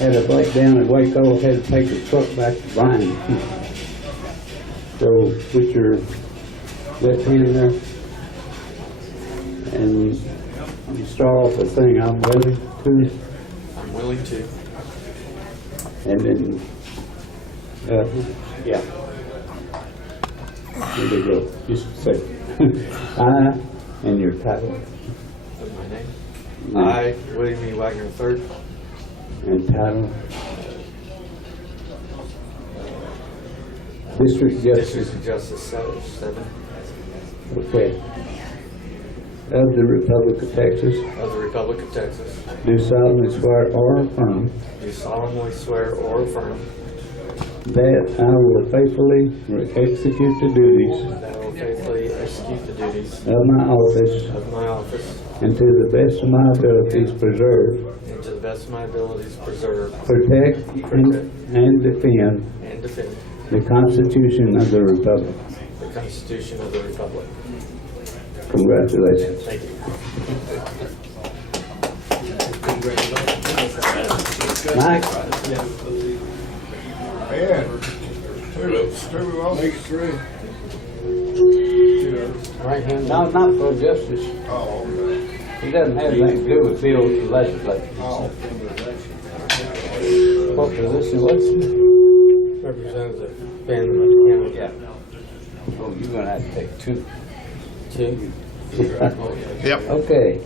had a breakdown at Waco, had to take the truck back to Bryan. So put your left hand there, and you start off with saying, I'm willing to. I'm willing to. And then, yeah. There we go. Just say, I, and your title. What's my name? I, William E. Wagner III. And title. District Justice. District Justice 7. Okay. Of the Republic of Texas. Of the Republic of Texas. Do solemnly swear or affirm. Do solemnly swear or affirm. That I will faithfully execute the duties. That I will faithfully execute the duties. Of my office. Of my office. And to the best of my abilities preserve. And to the best of my abilities preserve. Protect. And defend. And defend. The Constitution of the Republic. The Constitution of the Republic. Congratulations. Thank you. Mike? Man, two, I'll make it three. Right hand. No, not for justice. Oh, okay. He doesn't have anything to do with bills and legislation. Oh. What position was it? Representative Ben County. Yeah. Oh, you're gonna have to take two. Two. Yep. Okay.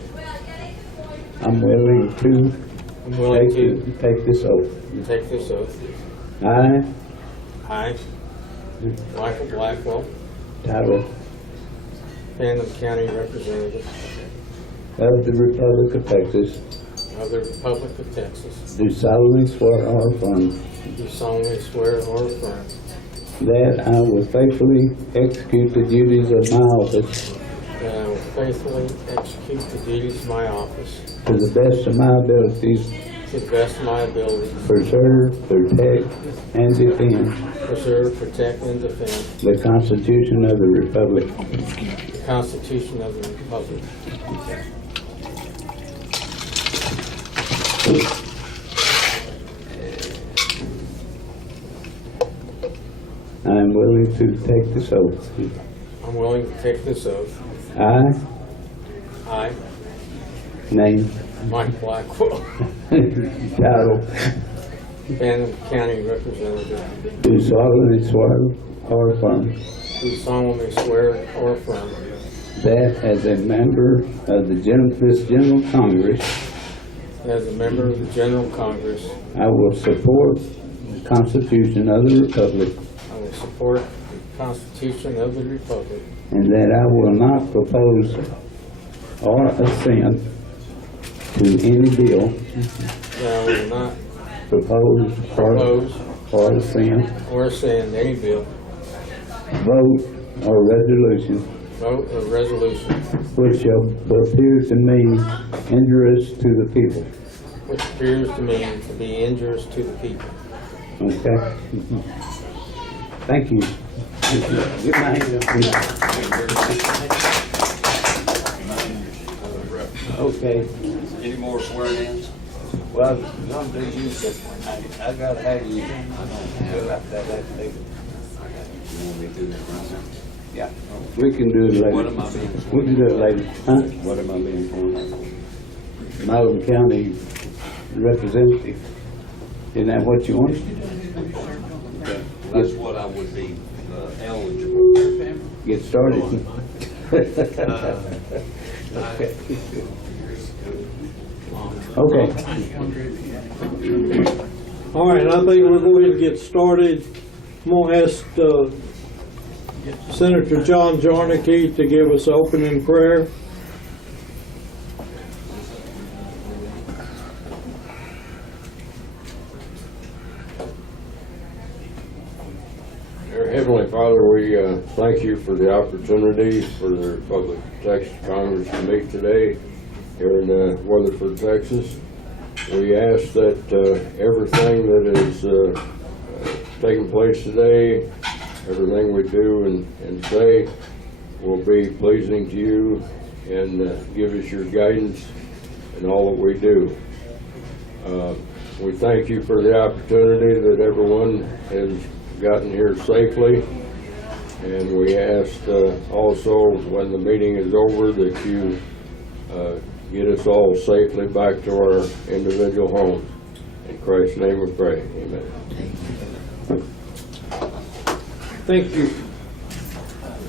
I'm willing to I'm willing to take this oath. take this oath. I, I, Michael Blackwell, title Phantom County Representative of the Republic of Texas, of the Republic of Texas, do solemnly swear or affirm do solemnly swear or affirm that I will faithfully execute the duties of my office that I will faithfully execute the duties of my office to the best of my abilities, to the best of my ability, preserve, protect, and defend preserve, protect, and defend the Constitution of the Republic. the Constitution of the Republic. I am willing to take this oath. I'm willing to take this oath. I, Name, Mike Blackwell, title, Phantom County Representative, do solemnly swear or affirm do solemnly swear or affirm that as a member of this General Congress, as a member of the General Congress, I will support the Constitution of the Republic, I will support the Constitution of the Republic, and that I will not propose or assent to any bill that I will not proposed or assent, or send any bill, vote, or resolution vote, or resolution which shall appear to me injurious to the people. which appears to me to be injurious to the people. Okay? Thank you. Give my hand up. Okay. Any more swearing-ins? Well, I'm gonna do this one. I gotta have you fill out that affidavit. You want me to do that right now? Yeah. We can do it What am I later. being We can do it later. Huh? What am I being for? Malvern County representative. Isn't that what you want? Okay. That's what I would be eligible. Get started. Okay. Okay. All right, I think we're going to get started. I'm going to ask Senator John Jarnicki to give us opening prayer. Dear Heavenly Father, we thank you for the opportunity for the Republic of Texas Congress to meet today here in Weatherford, Texas. We ask that everything that is taking place today, everything we do and say will be pleasing to you and give us your guidance in all that we do. We thank you for the opportunity that everyone has gotten here safely. And we ask also, when the meeting is over, that you get us all safely back to our individual homes. In Christ's name we pray. Amen. Thank you.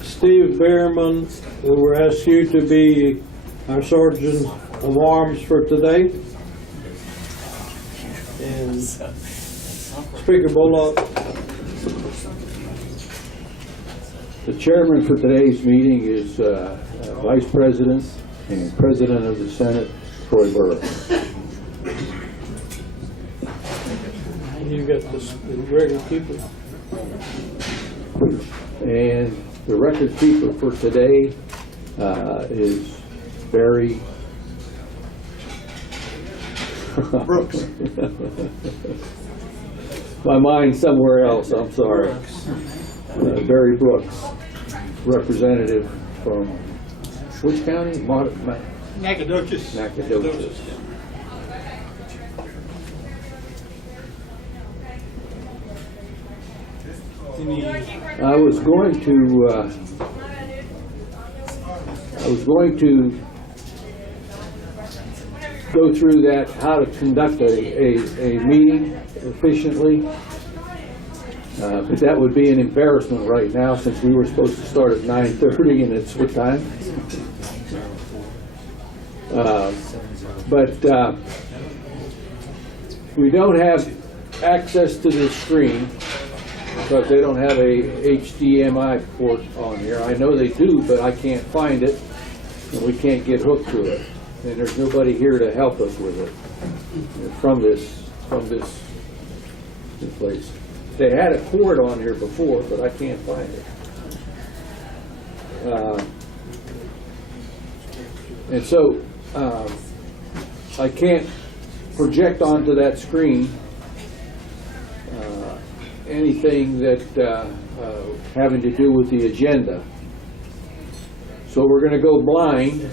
Steve Behrman, we will ask you to be our Sergeant of Arms for today. And Speaker Bullock. The chairman for today's meeting is Vice President and President of the Senate, Troy Burrow. And you got the record keeper. And the record keeper for today is Barry Brooks. My mind's somewhere else, I'm sorry. Barry Brooks, representative from which county? Nacogdoches. Nacogdoches. I was going to go through that, how to conduct a meeting efficiently, but that would be an embarrassment right now since we were supposed to start at 9:30 and it's what time? But we don't have access to this screen because they don't have a HDMI port on here. I know they do, but I can't find it, and we can't get hooked to it. And there's nobody here to help us with it from this place. They had a cord on here before, but I can't find it. And so I can't project onto that screen anything that having to do with the agenda. So we're going to go blind.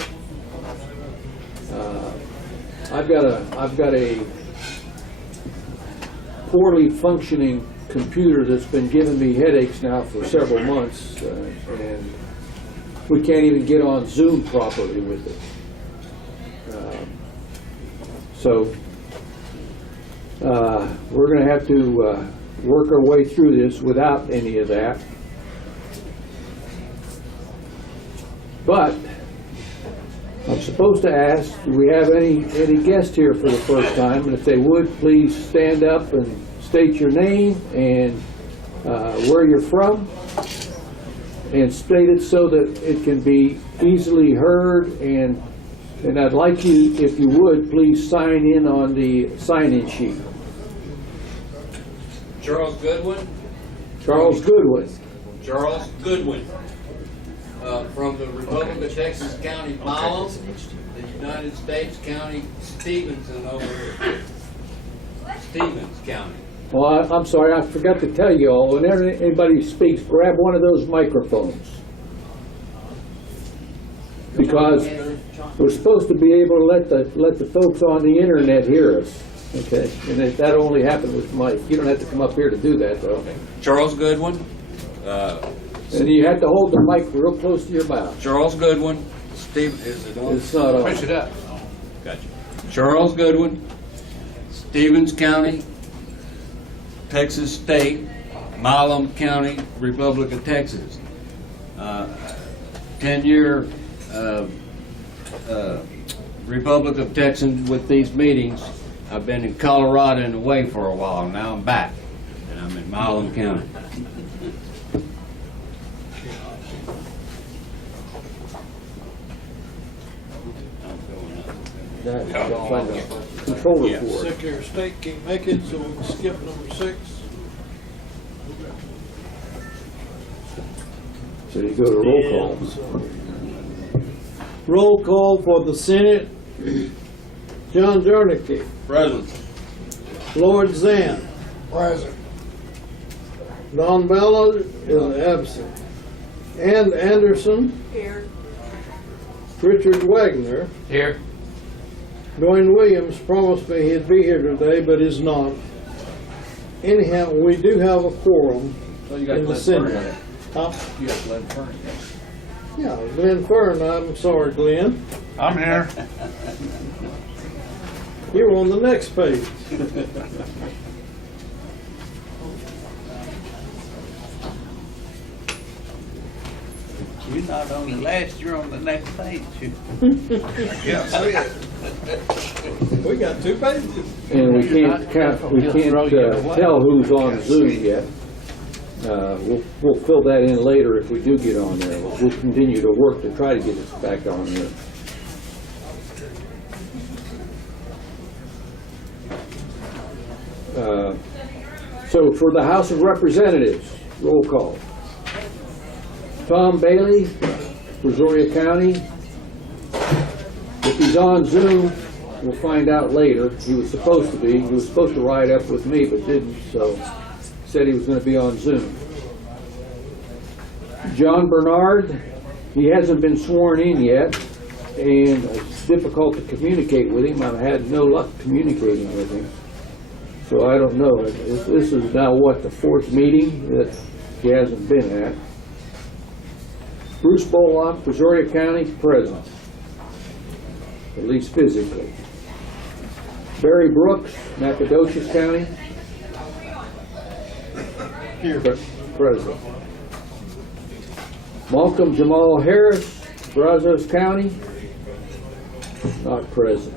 I've got a poorly functioning computer that's been giving me headaches now for several months, and we can't even get on Zoom properly with it. So we're going to have to work our way through this without any of that. But I'm supposed to ask, do we have any guests here for the first time? And if they would, please stand up and state your name and where you're from, and state it so that it can be easily heard. And I'd like you, if you would, please sign in on the sign-in sheet. Charles Goodwin. Charles Goodwin. Charles Goodwin. From the Republic of Texas County, Alamo, the United States County, Stevenson over here. Stevens County. Well, I'm sorry, I forgot to tell you all, whenever anybody speaks, grab one of those microphones. Because we're supposed to be able to let the folks on the internet hear us. Okay, and that only happened with Mike. You don't have to come up here to do that, though. Charles Goodwin. And you have to hold the mic real close to your mouth. Charles Goodwin. Steve, is it on? It's not on. Push it up. Gotcha. Charles Goodwin, Stevens County, Texas State, Milam County, Republic of Texas. 10-year Republic of Texas with these meetings. I've been in Colorado and away for a while. Now I'm back, and I'm in Milam County. Find a controller for it. Secretary of State can't make it, so we'll skip number 6. So you go to roll call. Roll call for the Senate. John Jernicke. Present. Lord Zan. Present. Don Ballard is absent. Ann Anderson. Here. Richard Wagner. Here. Dwayne Williams promised me he'd be here today, but is not. Anyhow, we do have a quorum So you got in the Glenn Fern. Senate. Huh? You got Glenn Fern. Yeah, Glenn Fern, I'm sorry, Glenn. I'm here. You're on the next page. You're not on the last, you're on the next page. Yeah, see it. We got 2 pages. And we can't tell who's on Zoom yet. We'll fill that in later if we do get on there. We'll continue to work to try to get us back on there. So for the House of Representatives, roll call. Tom Bailey, Brazoria County. If he's on Zoom, we'll find out later. He was supposed to be. He was supposed to ride up with me, but didn't, so said he was going to be on Zoom. John Bernard, he hasn't been sworn in yet, and it's difficult to communicate with him. I've had no luck communicating with him. So I don't know. This is now, what, the 4th meeting that he hasn't been at. Bruce Bollock, Brazoria County, present, at least physically. Barry Brooks, Nacogdoches County, here, present. Malcolm Jamal Harris, Brazos County, not present.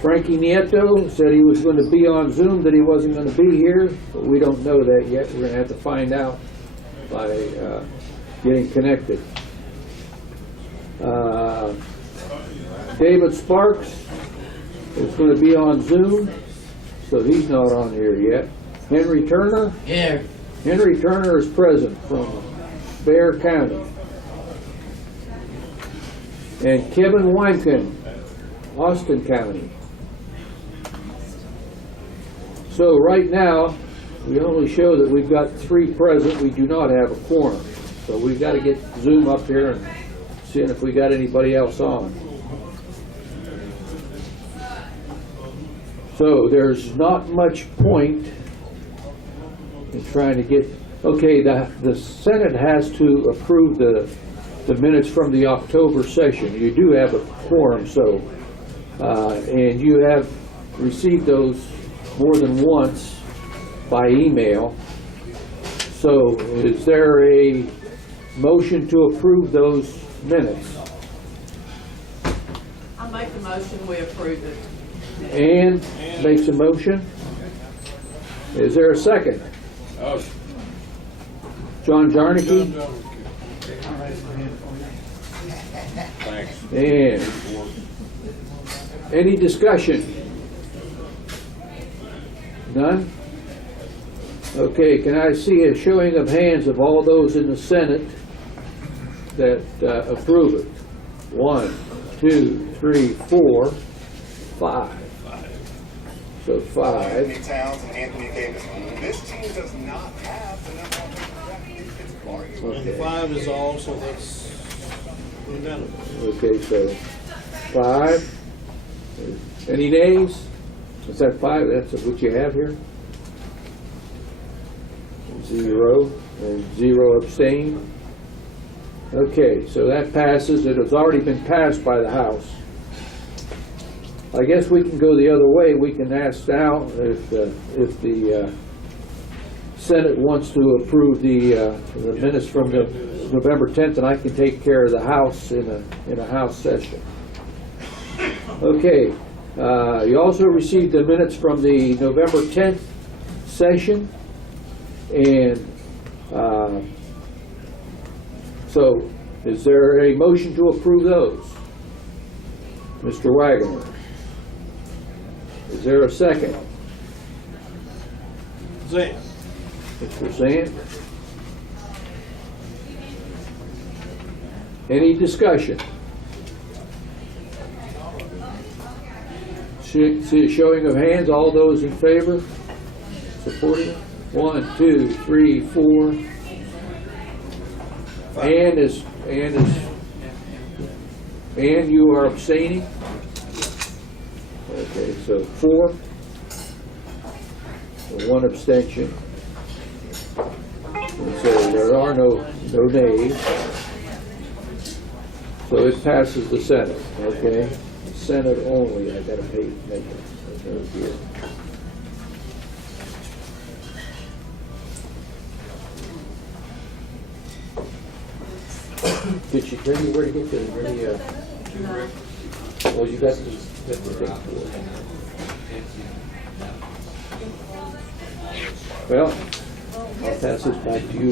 Frankie Nieto said he was going to be on Zoom, that he wasn't going to be here, but we don't know that yet. We're going to have to find out by getting connected. David Sparks is going to be on Zoom, so he's not on here yet. Henry Turner? Here. Henry Turner is present from Bexar County. And Kevin Weinken, Austin County. So right now, we only show that we've got 3 present. We do not have a quorum. So we've got to get Zoom up here and seeing if we got anybody else on. So there's not much point in trying to get, okay, the Senate has to approve the minutes from the October session. You do have a quorum, so, and you have received those more than once by email. So is there a motion to approve those minutes? I make the motion, we approve it. Ann makes a motion. Is there a second? John Jarnicki? And any discussion? None? Okay, can I see a showing of hands of all those in the Senate that approve it? 1, 2, 3, 4, 5. So 5. Anthony Towns and Anthony Davis. This team does not have the number one. And 5 is all, so that's unanimous. Okay, so 5. Any nays? Is that 5? That's what you have here? 0 and 0 abstain. Okay, so that passes. It has already been passed by the House. I guess we can go the other way. We can ask now if the Senate wants to approve the minutes from the November 10th, and I can take care of the House in a House session. Okay. You also received the minutes from the November 10th session, and so is there a motion to approve those? Mr. Wagner. Is there a second? Zan. Mr. Zant? Any discussion? See a showing of hands. All those in favor? Supporting it? 1, 2, 3, 4. And you are abstaining? Okay, so 4, and 1 abstention. And so there are no nays. So it passes the Senate, okay? Senate only, I gotta make a note here. Did you, where to get the, well, you got the thing for it. Well, I'll pass this back to you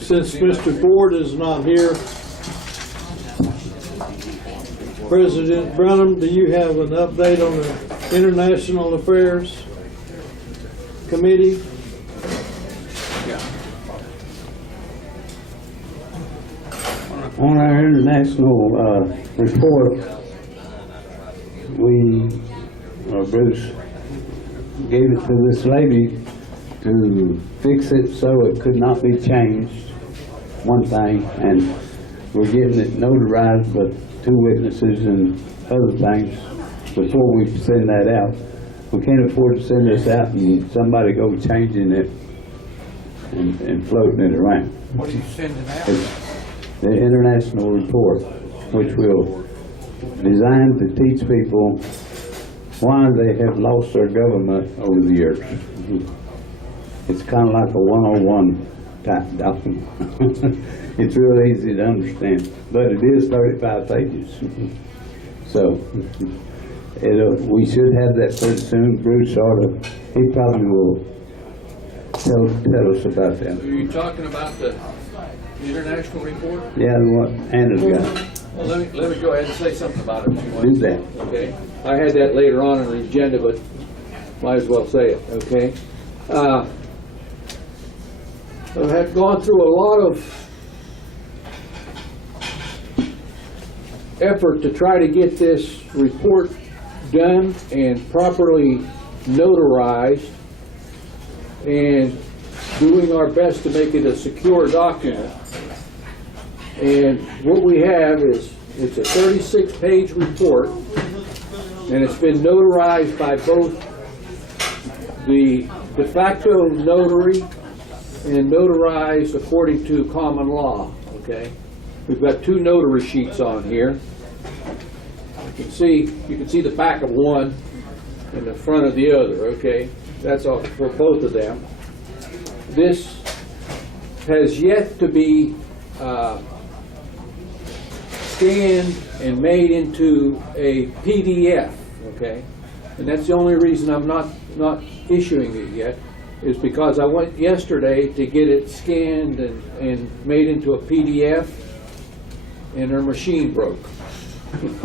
Since Mr. Ford is not here, President Brenham, do you have an update on the International Affairs Committee? On our international report, Bruce gave it to this lady to fix it so it could not be changed, one thing, and we're getting it notarized, but 2 witnesses and other things before we send that out. We can't afford to send this out and somebody go changing it and floating it around. What are you sending out? It's the international report, which will designed to teach people why they have lost their government over the years. It's kind of like a 101 type document. It's real easy to understand, but it is 35 pages. So we should have that pretty soon. Bruce he probably will tell us about that. Are you talking about the international report? Yeah, what Anna's got. Well, let me go ahead and say something about it if you want. Do that. Okay. I had that later on in the agenda, but might as well say it, okay? I have gone through a lot of effort to try to get this report done and properly notarized and doing our best to make it a secure document. And what we have is, it's a 36-page report, and it's been notarized by both the de facto notary and notarized according to common law, okay? We've got 2 notary sheets on here. You can see the back of one and the front of the other, okay? That's all for both of them. This has yet to be scanned and made into a PDF, okay? And that's the only reason I'm not issuing it yet, is because I went yesterday to get it scanned and made into a PDF, and our machine broke.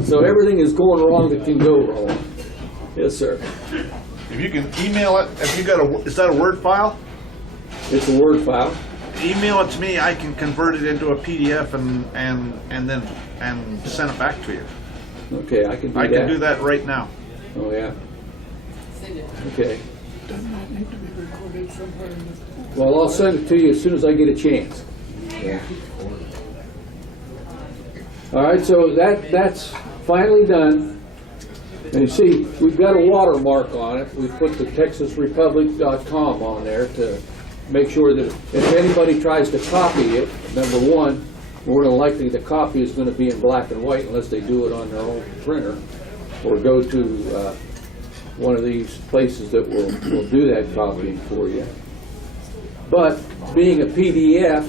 So everything is going wrong that can go wrong. Yes, sir. If you can email it, if you got is that a Word file? It's a Word file. Email it to me. I can convert it into a PDF and then send it back to you. Okay, I can do that. I can do that right now. Oh, yeah. Okay. Well, I'll send it to you as soon as I get a chance. Yeah. All right, so that's finally done. And you see, we've got a watermark on it. We put the texasrepublic.com on there to make sure that if anybody tries to copy it, number one, more than likely the copy is going to be in black and white unless they do it on their own printer or go to one of these places that will do that copying for you. But being a PDF,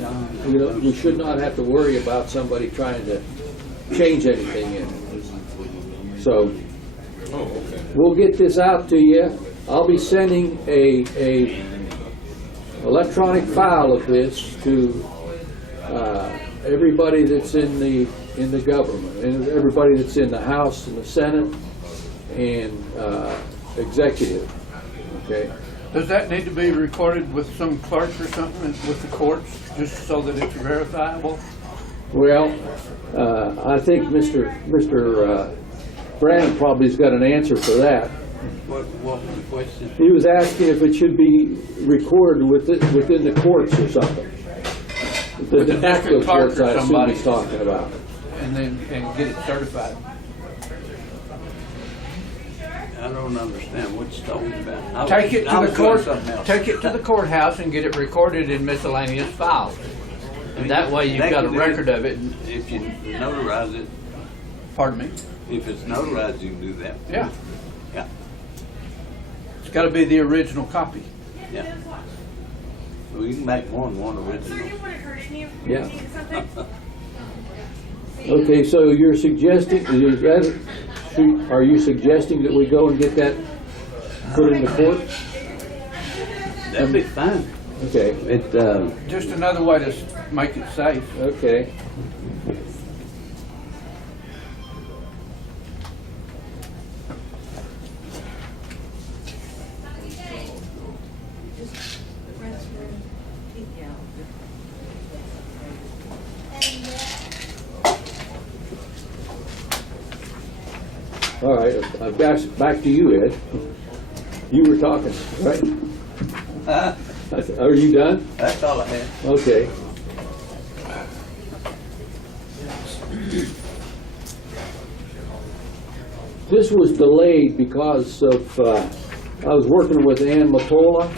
we should not have to worry about somebody trying to change anything in it. So we'll get this out to you. I'll be sending a electronic file of this to everybody that's in the government, and everybody that's in the House and the Senate and executive. Okay. Does that need to be recorded with some clerk or something with the courts, just so that it's verifiable? Well, I think Mr. Brand probably has got an answer for that. What was the question? He was asking if it should be recorded within the courts or something. The with de the facto district clerk courts, or I assume somebody, he's talking about. and get it certified. I don't understand what you're talking about. Take it I to was the doing court, something else. take it to the courthouse and get it recorded in miscellaneous files. And that way you've They got a can do record of it. If you notarize it, Pardon me? if it's notarized, you can do that. Yeah, Yeah, it's gotta be the original copy. yeah. Well, you can make one original. Yeah. Okay, so you're suggesting, is that, are you suggesting that we go and get that put into court? That'd be fine. Okay, Just another way to make it safe. okay. All right, I've got it back to you, Ed. You were talking, right? Are you done? That's all I had. Okay. This was delayed because of, I was working with Ann Matola,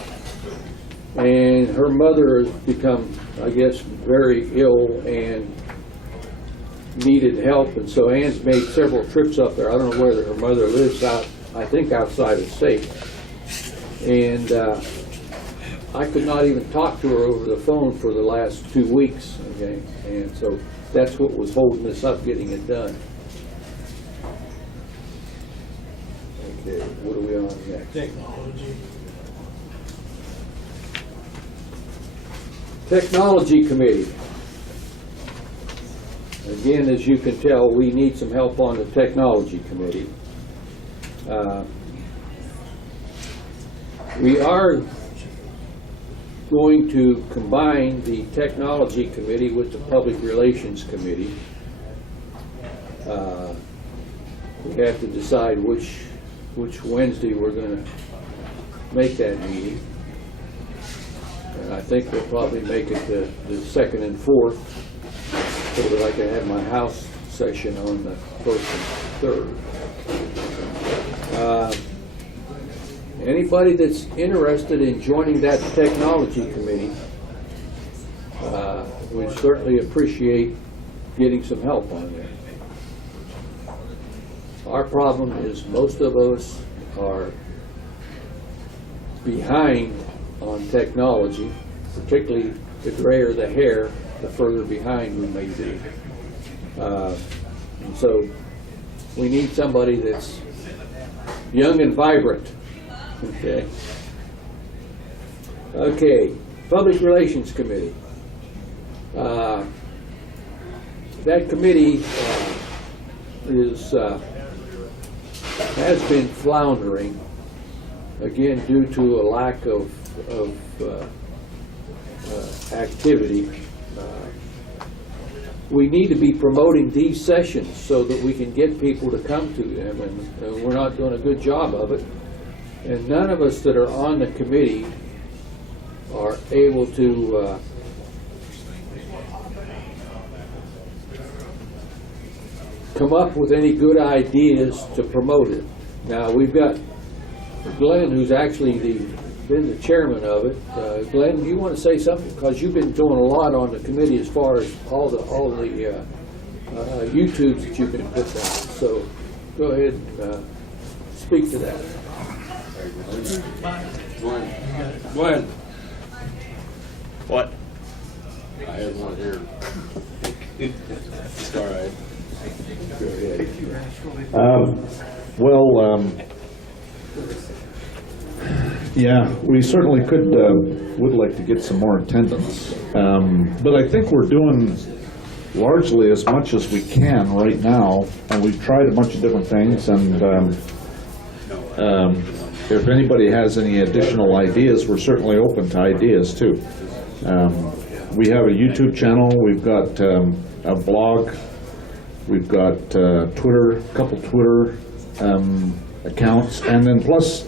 and her mother has become, I guess, very ill and needed help, and so Ann's made several trips up there. I don't know whether her mother lives out, I think outside of state. And I could not even talk to her over the phone for the last 2 weeks, okay? And so that's what was holding us up getting it done. Okay, what are we on next? Technology. Technology Committee. Again, as you can tell, we need some help on the Technology Committee. We are going to combine the Technology Committee with the Public Relations Committee. We have to decide which Wednesday we're going to make that meeting. And I think we'll probably make it the second and fourth, so that I can have my House session on the first and third. Anybody that's interested in joining that Technology Committee, we certainly appreciate getting some help on there. Our problem is most of us are behind on technology, particularly the grayer the hair, the further behind we may be. And so we need somebody that's young and vibrant. Okay. Okay, Public Relations Committee. That committee has been floundering, again, due to a lack of activity. We need to be promoting these sessions so that we can get people to come to them, and we're not doing a good job of it. And none of us that are on the committee are able to come up with any good ideas to promote it. Now, we've got Glenn, who's actually been the chairman of it. Glenn, do you want to say something? Because you've been doing a lot on the committee as far as all the YouTubes that you've been putting out. So go ahead and speak to that. Glenn. What? I have one here. It's all right. Go ahead. Yeah, we certainly would like to get some more attendance. But I think we're doing largely as much as we can right now, and we've tried a bunch of different things, and if anybody has any additional ideas, we're certainly open to ideas too. We have a YouTube channel, we've got a blog, we've got Twitter, a couple Twitter accounts, and then plus,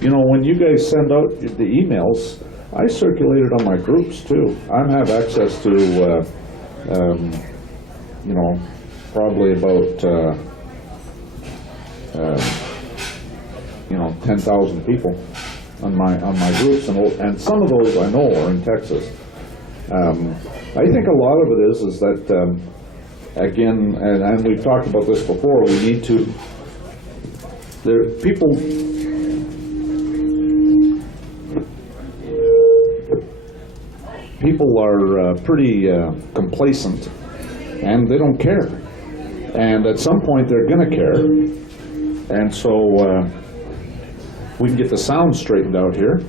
you know, when you guys send out the emails, I circulate it on my groups too. I have access to, you know, probably about, you know, 10,000 people on my groups, and some of those I know are in Texas. I think a lot of it is that, again, and we've talked about this before, we need to, people are pretty complacent, and they don't care. And at some point, they're going to care. And so we can get the sound straightened out here.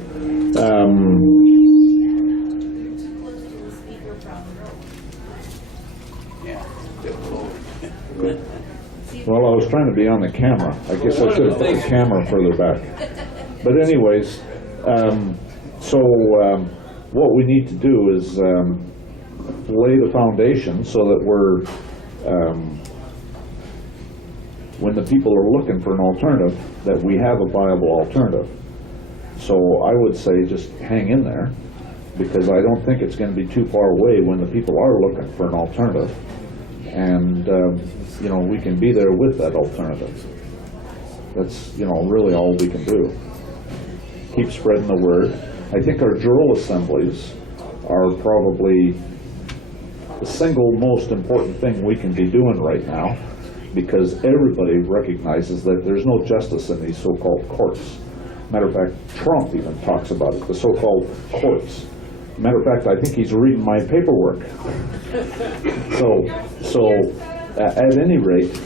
Well, I was trying to be on the camera. I guess I should have put the camera further back. But anyways, what we need to do is lay the foundation so that we're, when the people are looking for an alternative, that we have a viable alternative. So I would say just hang in there, because I don't think it's going to be too far away when the people are looking for an alternative. And, you know, we can be there with that alternative. That's, you know, really all we can do. Keep spreading the word. I think our drill assemblies are probably the single most important thing we can be doing right now, because everybody recognizes that there's no justice in these so-called courts. Matter of fact, Trump even talks about it, the so-called courts. Matter of fact, I think he's reading my paperwork. So at any rate,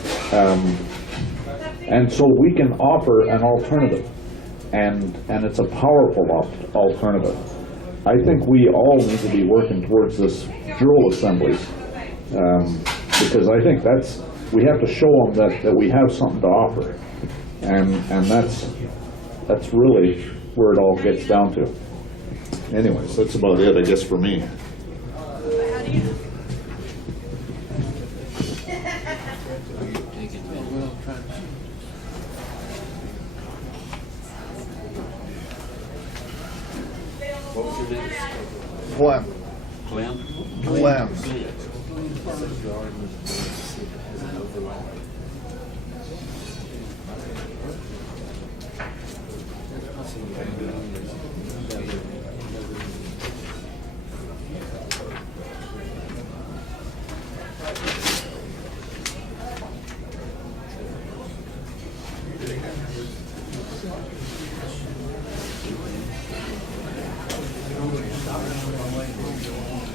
and so we can offer an alternative, and it's a powerful alternative. I think we all need to be working towards this drill assemblies, because I think we have to show them that we have something to offer, and that's really where it all gets down to. Anyways, that's about it, I guess, for me. What was your name? Clem. Clem? Clem.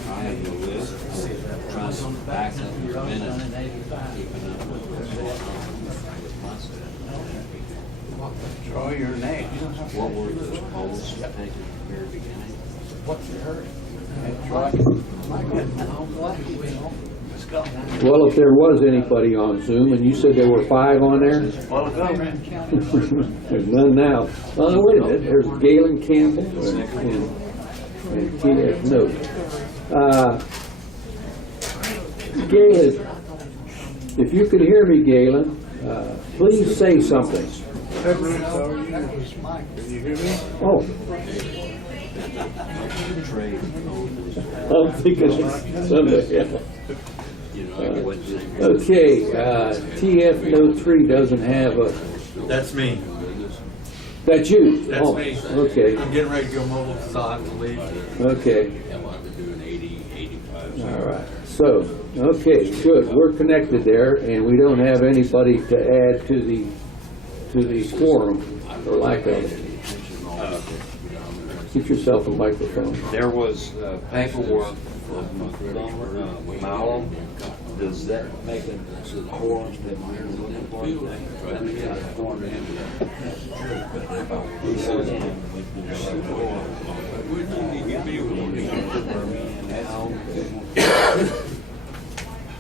I have the list, trying to back up your minutes, keeping up with what's going on with my stuff. Draw your name. What were those polls taken at the very beginning? What's your hurry? Well, if there was anybody on Zoom, and you said there were 5 on there? There's none now. Oh, wait a minute, there's Galen Campbell and T.F. Note. Galen, if you could hear me, Galen, please say something. Can you hear me? Oh. I'm thinking Sunday. Okay, TF Note 3 doesn't have a... That's me. That's you? That's Oh, me. okay. I'm getting ready to go mobile because I'll have to leave. Okay. We'll have to do an 80, 85. All right. So, okay, good. We're connected there, and we don't have anybody to add to the quorum, or lack of it. Get yourself a microphone. There was paperwork from Alamo. Does that make a quorum?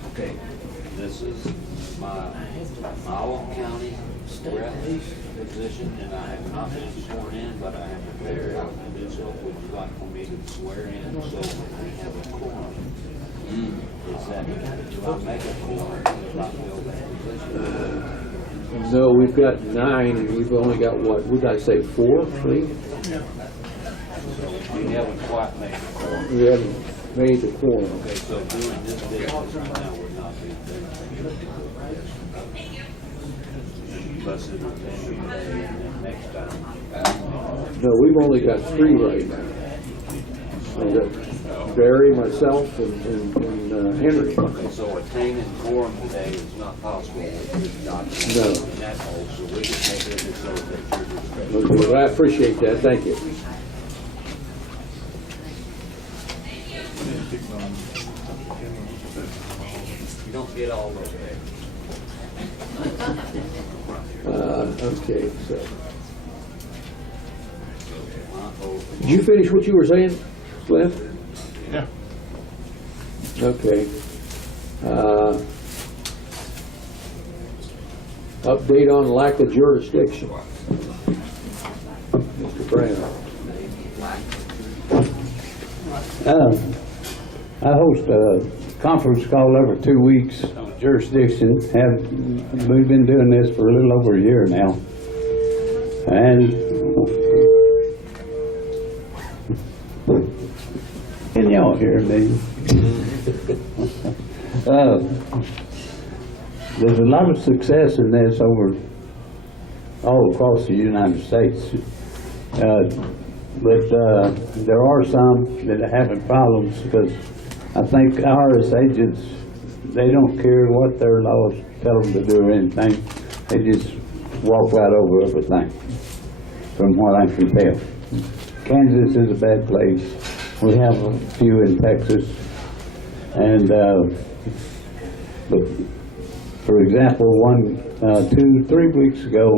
Okay, this is my Alamo County rep position, and I have not been sworn in, but I have prepared to do so. Would you like for me to swear in so we have a quorum? Is that, do I make a quorum? Do I fill that position? No, we've got 9, and we've only got what? We got to say 4, please? We haven't quite made the quorum. We haven't made the quorum. Okay, so doing this business right now would not be unless it was any day and then next time. No, we've only got 3 right now. We got Barry, myself, and Henry. Okay, so attaining quorum today is not possible with this document. No. And that's all, so we just make it so that you're just. Okay, well, I appreciate that, thank you. You don't get all those days. Okay, so. Did you finish what you were saying, Cliff? Yeah. Okay. Update on lack of jurisdiction. Mr. Brown. I host a conference call every 2 weeks on jurisdiction. We've been doing this for a little over a year now. And can y'all hear me? There's a lot of success in this all across the United States. But there are some that are having problems because I think IRS agents, they don't care what their laws tell them to do or anything. They just walk right over everything, from what I can tell. Kansas is a bad place. We have a few in Texas. And, but for example, 2, 3 weeks ago,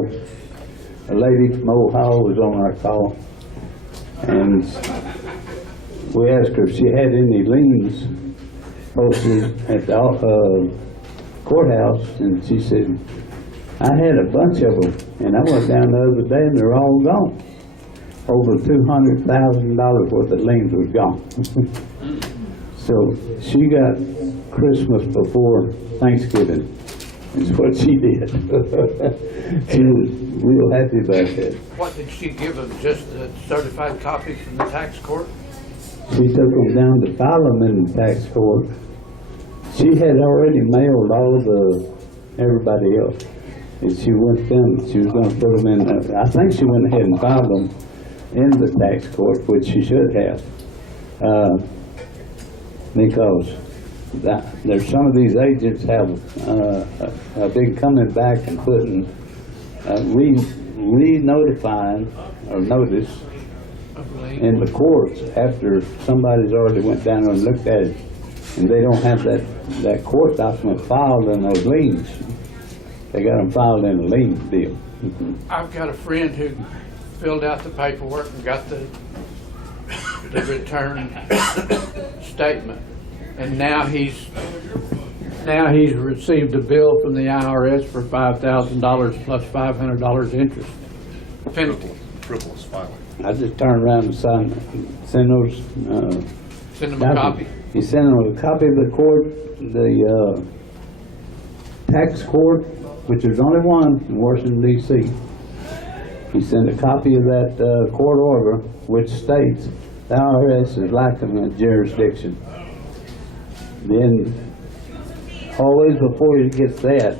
a lady from Ohio was on our call, and we asked her if she had any liens posted at the courthouse, and she said, I had a bunch of them, and I went down the other day and they're all gone. Over $200,000 worth of liens was gone. So she got Christmas before Thanksgiving, is what she did. She was real happy about that. What did she give them, just the certified copies from the tax court? She took them down to file them in the tax court. She had already mailed all of everybody else. And she went them, she was gonna put them in, I think she went ahead and filed them in the tax court, which she should have. Because there's some of these agents have been coming back and putting, re-notifying or notice in the courts after somebody's already went down and looked at it, and they don't have that court document filed in those liens. They got them filed in a lien deal. I've got a friend who filled out the paperwork and got the return statement, and now he's received a bill from the IRS for $5,000 plus $500 interest penalty. Frivolous filing. I just turn around and send those. Send them a copy. You send them a copy of the court, the tax court, which is only one in Washington, D.C. You send a copy of that court order, which states the IRS is lacking a jurisdiction. Then, always before you get that,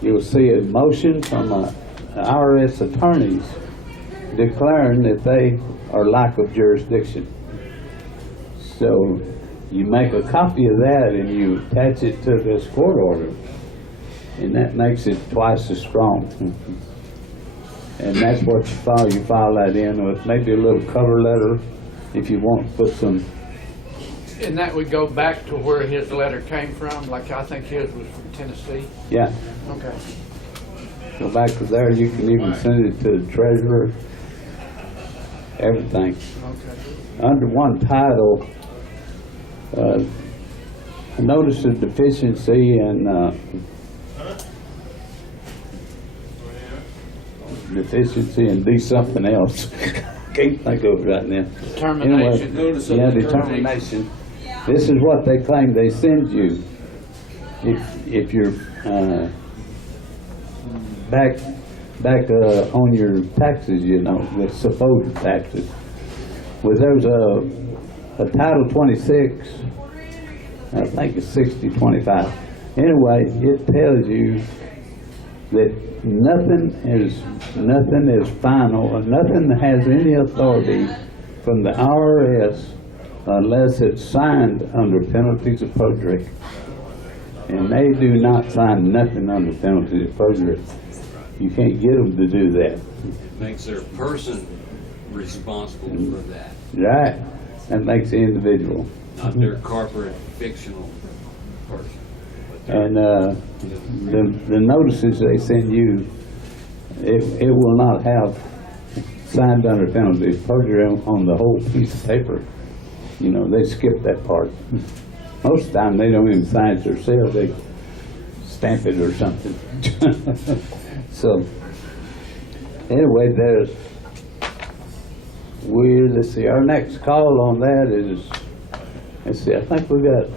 you'll see a motion from IRS attorneys declaring that they are lack of jurisdiction. So you make a copy of that and you attach it to this court order, and that makes it twice as strong. And that's what you file. You file that in with maybe a little cover letter if you want to put some. And that would go back to where his letter came from, like I think his was from Tennessee. Yeah. Okay. Go back to there. You can even send it to the treasurer. Everything. Okay. Under one title, a notice of deficiency and do something else. Can't think of it right now. Determination. Anyway, determination. This is what they claim they send you if you're back on your taxes, you know, with supposed taxes. Well, there's a Title 26, I think it's 6025. Anyway, it tells you that nothing is final, or nothing has any authority from the IRS unless it's signed under penalties of perjury. And they do not sign nothing under penalties of perjury. You can't get them to do that. Makes their person responsible for that, Right. That makes the individual. not their corporate fictional person. And the notices they send you, it will not have signed under penalty of perjury on the whole piece of paper. You know, they skip that part. Most of the time, they don't even sign it themselves. They stamp it or something. So, anyway, let's see, our next call on that is, let's see, I think we got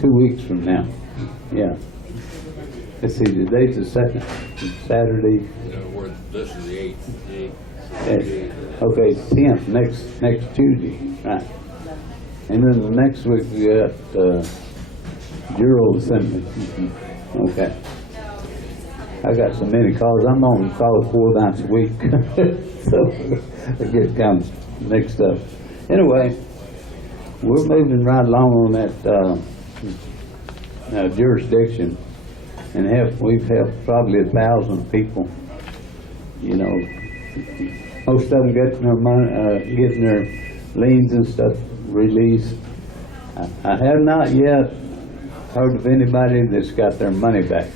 2 weeks from now. Yeah. Let's see, the date's the second, Saturday. This is the 8th. Okay, 10th, next Tuesday, right. And then the next week we got General Assembly. Okay. I got so many calls. I'm on call 4 nights a week. So I get kind of mixed up. Anyway, we're moving right along on that jurisdiction, and we've had probably 1,000 people. You know, most of them getting their money, getting their liens and stuff released. I have not yet heard of anybody that's got their money back.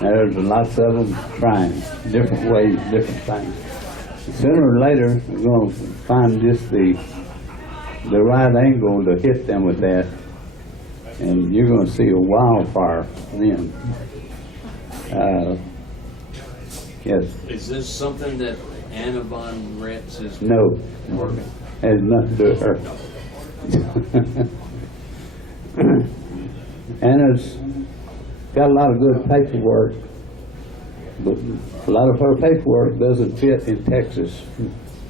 There's lots of them trying different ways, different things. Sooner or later, we're going to find just the right angle to hit them with that, and you're going to see a wildfire then. Yes. Is this something that Anna Von Retz is No. working? Has nothing to do with her. Anna's got a lot of good paperwork, but a lot of her paperwork doesn't fit in Texas.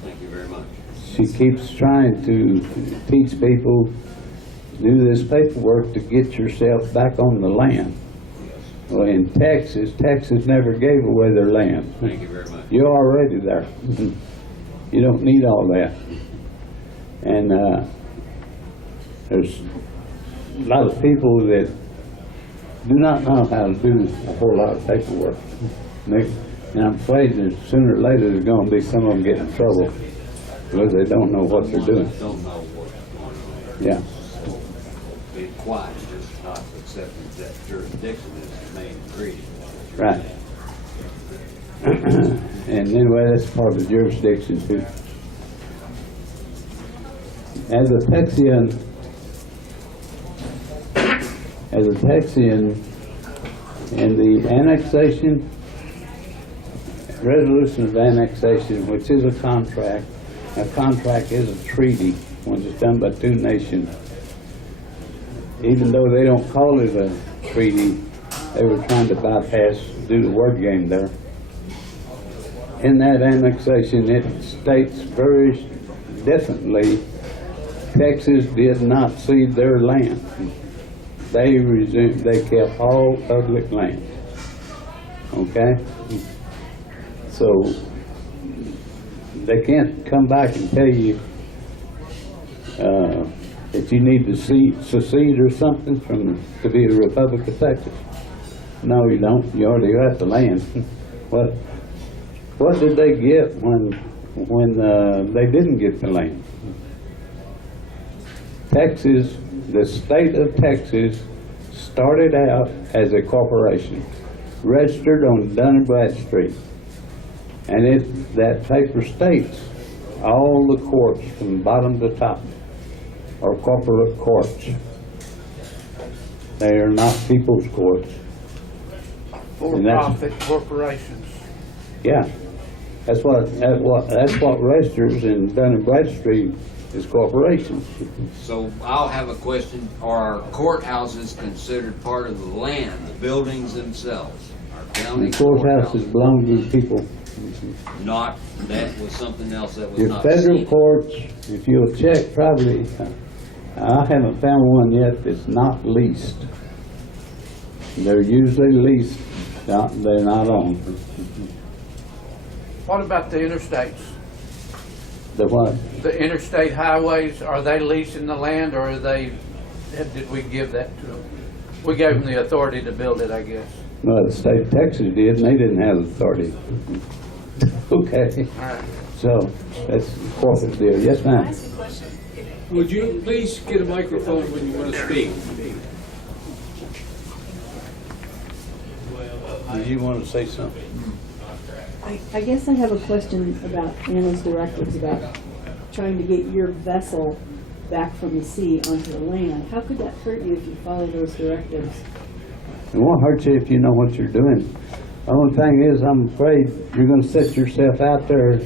Thank you very much. She keeps trying to teach people, do this paperwork to get yourself back on the land. Well, in Texas never gave away their land. Thank you very much. You're already there. You don't need all that. And there's a lot of people that do not know how to do a whole lot of paperwork. And I'm afraid that sooner or later there's going to be some of them getting in trouble because they don't know what they're doing. Don't know what's going on. Yeah. Being quiet, just not accepting that jurisdiction is the main ingredient. Right. And anyway, that's part of the jurisdiction too. As a Texian, in the annexation, resolution of annexation, which is a contract is a treaty when it's done by two nations. Even though they don't call it a treaty, they were trying to do the word game there. In that annexation, it states very definitely Texas did not cede their land. They kept all public land. Okay? So they can't come back and tell you that you need to secede or something to be a Republic of Texas. No, you don't. You already got the land. What did they get when they didn't get the land? Texas, the state of Texas, started out as a corporation, registered on Dun & Bradstreet, and that paper states all the courts from bottom to top are corporate courts. They are not people's courts. For-profit corporations. Yeah, that's what registers in Dun & Bradstreet is corporations. So I'll have a question. Are courthouses considered part of the land, the buildings themselves? Our county The courthouses belong to the people. Not, that was something else that was Your not federal seen. courts, if you'll check, probably, I haven't found one yet that's not leased. They're usually leased, they're not owned. What about the interstates? The what? The interstate highways, are they leasing the land, or are they, did we give that to them? We gave them the authority to build it, I guess. Well, the state of Texas did, and they didn't have authority. Okay, All right. so that's the corporate deal. Yes, ma'am? Would you please get a microphone when you want to speak? Did you want to say something? I guess I have a question about Anna's directives about trying to get your vessel back from the sea onto the land. How could that hurt you if you follow those directives? It won't hurt you if you know what you're doing. The only thing is, I'm afraid you're going to set yourself out there,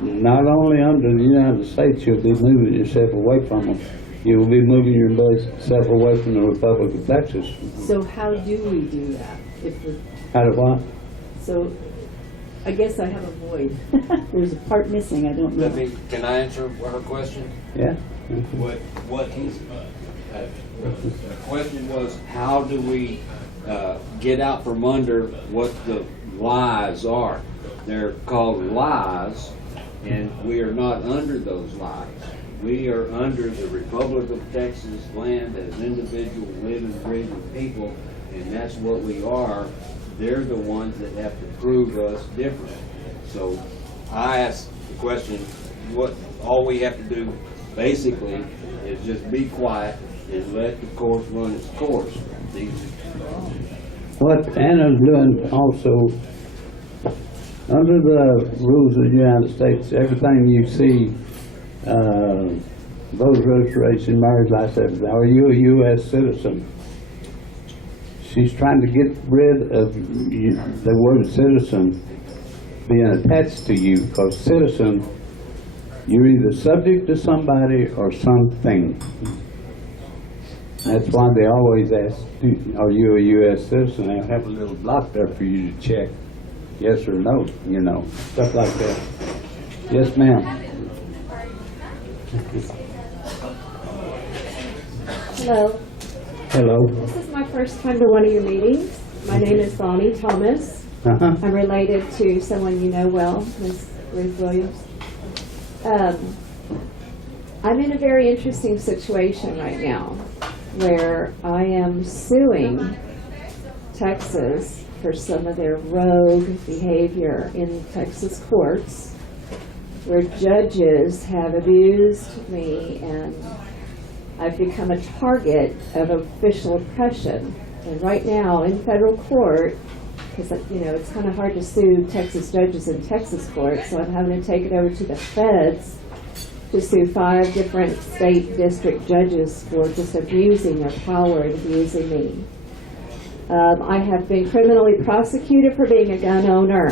not only under the United States, you'll be moving yourself away from them. You'll be moving yourself away from the Republic of Texas. So how do we do that? How do what? So I guess I have a void. There's a part missing, I don't know. Can I answer her question? Yeah? What he's, the question was, how do we get out from under what the lies are? They're called lies, and we are not under those lies. We are under the Republic of Texas land as individual living, breathing people, and that's what we are. They're the ones that have to prove us different. So I asked the question, all we have to do basically is just be quiet and let the course run its course. What Anna's doing also, under the rules of the United States, everything you see, voter registration, marriage license, are you a U.S. citizen? She's trying to get rid of the word citizen being attached to you, because citizen, you're either subject to somebody or something. That's why they always ask, are you a U.S. citizen? They'll have a little block there for you to check, yes or no, you know, stuff like that. Yes, ma'am. Hello. Hello. This is my first time to one of your meetings. My name is Bonnie Thomas. Uh-huh. I'm related to someone you know well, Ms. Ruth Williams. I'm in a very interesting situation right now where I am suing Texas for some of their rogue behavior in Texas courts, where judges have abused me and I've become a target of official oppression. And right now in federal court, because it's kind of hard to sue Texas judges in Texas court, so I'm having to take it over to the feds to sue 5 different state district judges for just abusing their power and abusing me. I have been criminally prosecuted for being a gun owner.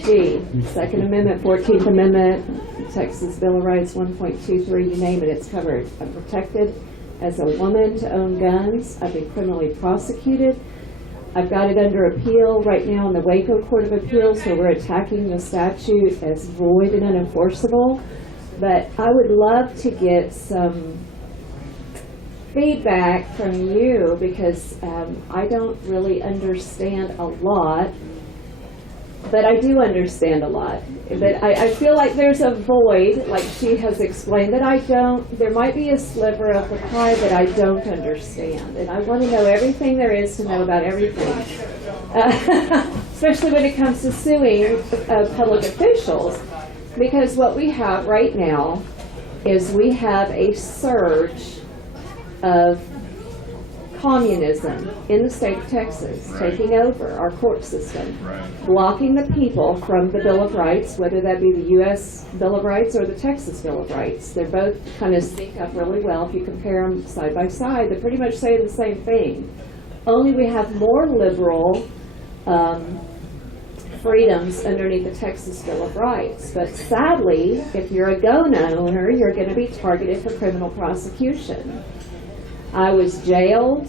Second Amendment, 14th Amendment, Texas Bill of Rights 1.23, you name it, it's covered. I'm protected as a woman to own guns. I've been criminally prosecuted. I've got it under appeal right now in the Waco Court of Appeals, where we're attacking the statute as void and unenforceable. But I would love to get some feedback from you, because I don't really understand a lot, but I do understand a lot. But I feel like there's a void, like she has explained, that I don't, there might be a sliver of the pie that I don't understand. And I want to know everything there is to know about everything. Especially when it comes to suing public officials. Because what we have right now is we have a surge of communism in the state of Texas, taking over our court system, blocking the people from the Bill of Rights, whether that be the U.S. Bill of Rights or the Texas Bill of Rights. They're both kind of sync up really well. If you compare them side by side, they pretty much say the same thing. Only we have more liberal freedoms underneath the Texas Bill of Rights. But sadly, if you're a gun owner, you're going to be targeted for criminal prosecution. I was jailed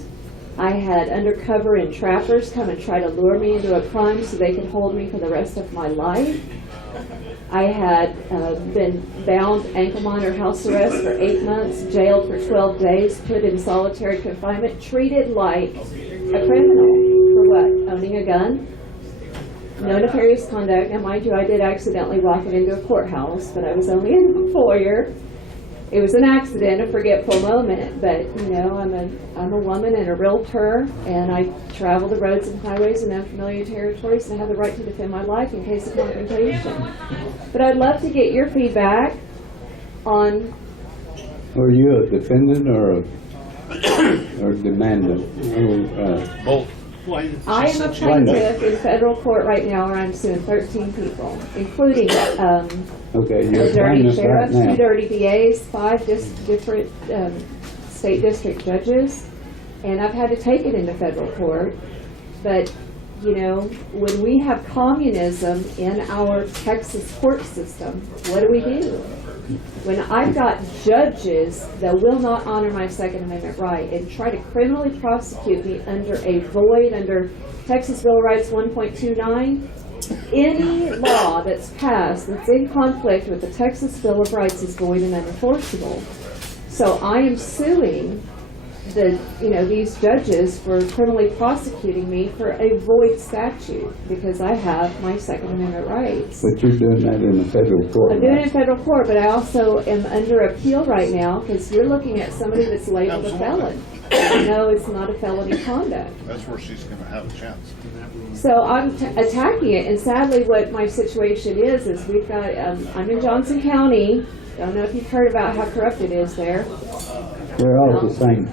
I had undercover and trappers come and try to lure me into a crime so they could hold me for the rest of my life. I had been bound, ankle monitor, house arrest for 8 months, jailed for 12 days, put in solitary confinement, treated like a criminal. For what? Owning a gun? No nefarious conduct. Now, mind you, I did accidentally walk it into a courthouse, but I was only in the foyer. It was an accident, a forgetful moment, but, you know, I'm a woman and a realtor, and I travel the roads and highways in unfamiliar territories, and I have the right to defend my life in case of confrontation. But I'd love to get your feedback on... Are you a defendant or a demandant? Both. I am a plaintiff in federal court right now where I'm suing 13 people, including Okay, you're a a dirty plaintiff right sheriff, 2 now. dirty DAs, 5 different state district judges, and I've had to take it into federal court. But, you know, when we have communism in our Texas court system, what do? When I've got judges that will not honor my Second Amendment right and try to criminally prosecute me under a void, under Texas Bill of Rights 1.29, any law that's passed that's in conflict with the Texas Bill of Rights is void and unenforceable. So I am suing these judges for criminally prosecuting me for a void statute because I have my Second Amendment rights. But you're doing that in the federal court. I'm doing it in federal court, but I also am under appeal right now because you're looking at somebody that's labeled a felon. No, it's not a felony conduct. That's where she's going to have a chance. So I'm attacking it, and sadly what my situation is we've got, I'm in Johnson County. Don't know if you've heard about how corrupt it is there. They're all the same.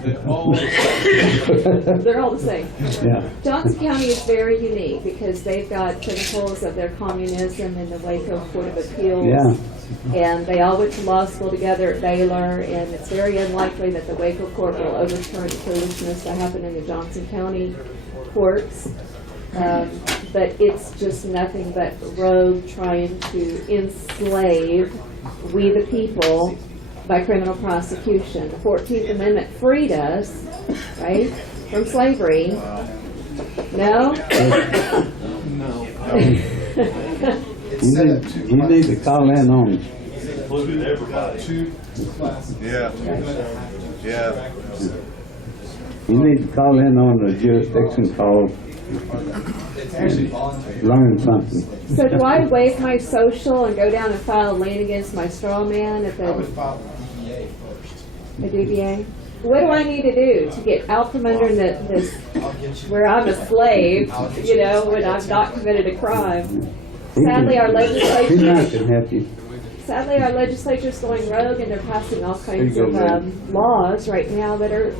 They're all the same. Yeah. Johnson County is very unique because they've got tentacles of their communism in the Waco Court of Appeals. Yeah. And they all went to law school together at Baylor, and it's very unlikely that the Waco Court will overturn the foolishness that happened in the Johnson County courts. But it's just nothing but rogue trying to enslave we the people by criminal prosecution. The 14th Amendment freed us, right, from slavery. No? No. You need to call in on it. Included everybody. Yeah. Yeah. You need to call in on the jurisdiction called learn something. So do I waive my social and go down and file a lien against my straw man at the... I would file the DBA first. The DBA? What do I need to do to get out from under this, where I'm a slave, when I've not committed a crime? Sadly, our legislature... Sadly, our legislature's going rogue, and they're passing all kinds of laws right now that are...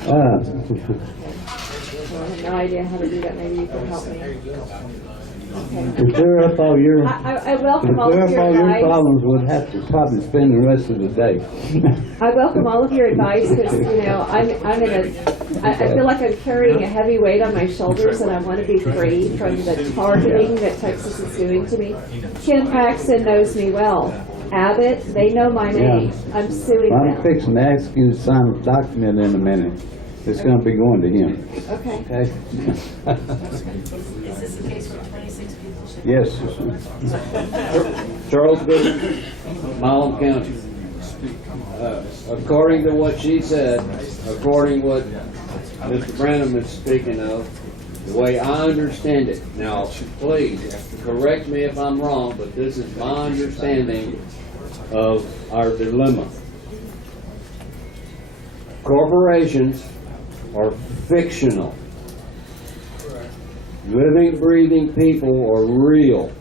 I have no idea how to do that. Maybe you can help me. To clear up all your... I welcome all of your advice. problems, would have to probably spend the rest of the day. I welcome all of your advice because, I'm in a... I feel like I'm carrying a heavy weight on my shoulders, and I want to be free from the targeting that Texas is doing to me. Ken Paxton knows me well. Abbott, they know my name. I'm suing I'm them. fixing to ask you to sign a document in a minute. It's going to be going to him. Okay. Okay? Is this the case for 26 people? Yes. Charles Goodman, Alamo County. According to what she said, according to what Mr. Branham is speaking of, the way I understand it, now please correct me if I'm wrong, but this is my understanding of our dilemma. Corporations are fictional. Living, breathing people are real.